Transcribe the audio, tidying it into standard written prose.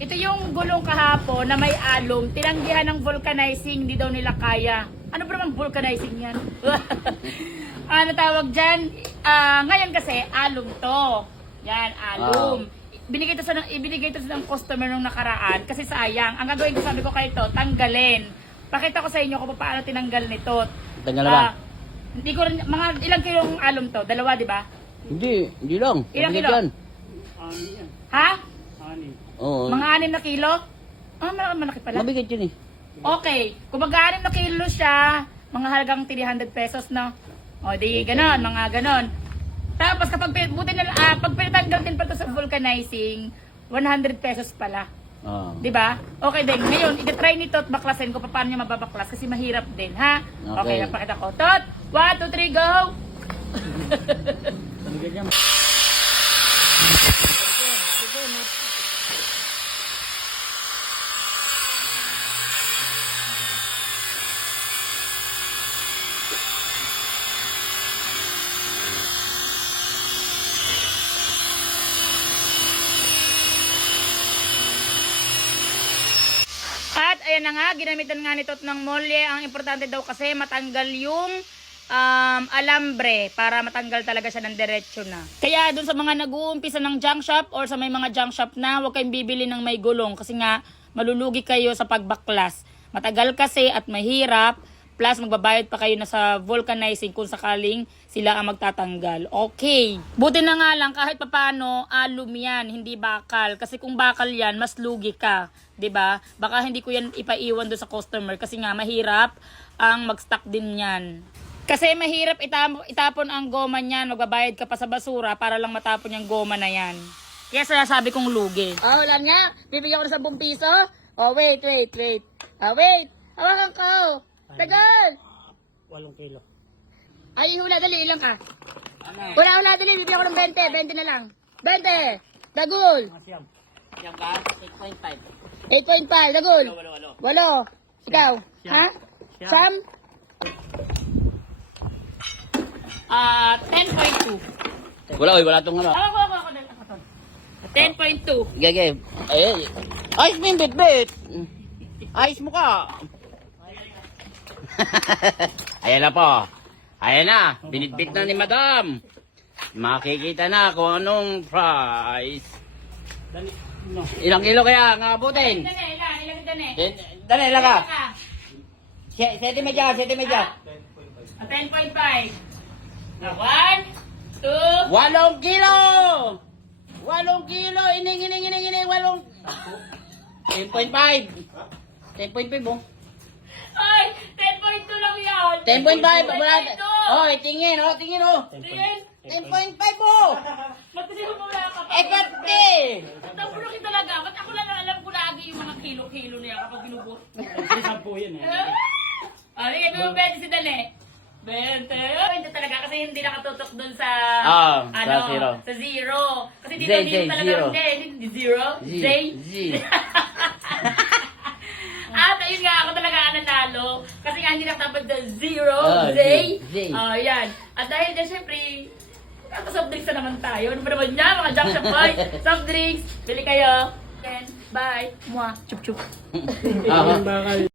Ito yung gulong kahapon na may alum. Tinanggihan ng vulcanizing, hindi daw nila kaya. Ano ba naman vulcanizing yan? Ano tawag dyan? Ngayon kasi, alum to. Yan, alum. Binigay ito sa ng customer nung nakaraan kasi sayang. Ang gagawin ko, sabi ko kayo ito, tanggalin. Pakita ko sa inyo kung paano tinanggal nito. Tanggal na ba? Hindi ko rin, mga ilang kilong alum to? Dalawa, di ba? Hindi lang. Ilang Mabigat kilo? yan. Ha? Oo. Mga 6 na kilo? Malaki pala. Mabigat yun eh. Okay, kung mag-6 na kilo siya, mga halagang 300 pesos, no? O, di ganon, mga ganon. Tapos kapag buti na, pag pinatanggal din pa to sa vulcanizing, 100 pesos pala. Oo. 'Di ba? Okay din. Ngayon, i-try nito at baklasin ko paano niya mababaklas kasi mahirap din, ha? Okay, Okay. napakita ko. Tot, 1, 2, 3, go! At ayan na nga, ginamitan nga nito ng molye. Ang importante daw kasi matanggal yung alambre para matanggal talaga siya ng diretsyo na. Kaya dun sa mga nag-uumpisa ng junk shop or sa may mga junk shop na, huwag kayong bibili ng may gulong kasi nga malulugi kayo sa pagbaklas. Matagal kasi at mahirap. Plus, magbabayad pa kayo na sa vulcanizing kung sakaling sila ang magtatanggal. Okay. Buti na nga lang, kahit papano, alum yan, hindi bakal. Kasi kung bakal yan, mas lugi ka. 'Di ba? Baka hindi ko yan ipaiwan do sa customer kasi nga mahirap ang mag-stock din yan. Kasi mahirap itapon ang goma niyan, magbabayad ka pa sa basura para lang matapon yung goma na yan. Kaya sinasabi kong lugi. Oh, wala niya. Bibigyan ko ng 10 piso. Oh, wait. Wait. Hawakan ko. Tagal! 8 kilo. Ay, hula, dali, ilang ka? Hula, dali, bibigyan ko ng 20 na lang. 20! Dagul! Siyam. Siyam ka? 8.5. 8.5, dagul! Walo. Ikaw? Ha? Sam? 10.2. Wala tong ano. Ako. 10.2. Gage. Ayos mo yung bit-bit. Ayos mo ka. Ayan na po. Ayan na. Binitbit na ni madam. Makikita na kung anong price. Dali. No. Ilang kilo kaya ang abutin? Ilang dane? Dali lang ka. 7 medya. 10.5. 1, 2, 8 kilo! 8 kilo! Ining, 8. 10.5. 10.5 oh. ay, 10.2 lang yan. 10.5. Wala. Hoy, tingin oh. Tingin. 10.5 oh. Magkasino mo wala ka pa? Pati! Tapos laki talaga. Ba't ako lang alam ko lagi yung mga kilo-kilo na yan kapag binubuhat? Ay, 10 yan eh. Ano yan? May 20 si Dane. 20 talaga kasi hindi nakatutok dun sa sa zero. Sa zero. Kasi dito Z, dito talaga zero. hindi zero. Z. Z. At ayun nga ako talaga nanalo kasi nga hindi nakatapad sa zero. Ah, Z. Z. Yan. At dahil dyan syempre soft drinks na naman tayo. Ano ba naman yan? Mga junk shop boy. Soft drinks. Bili kayo. Then, bye. Mwah. Chup chup. Aha.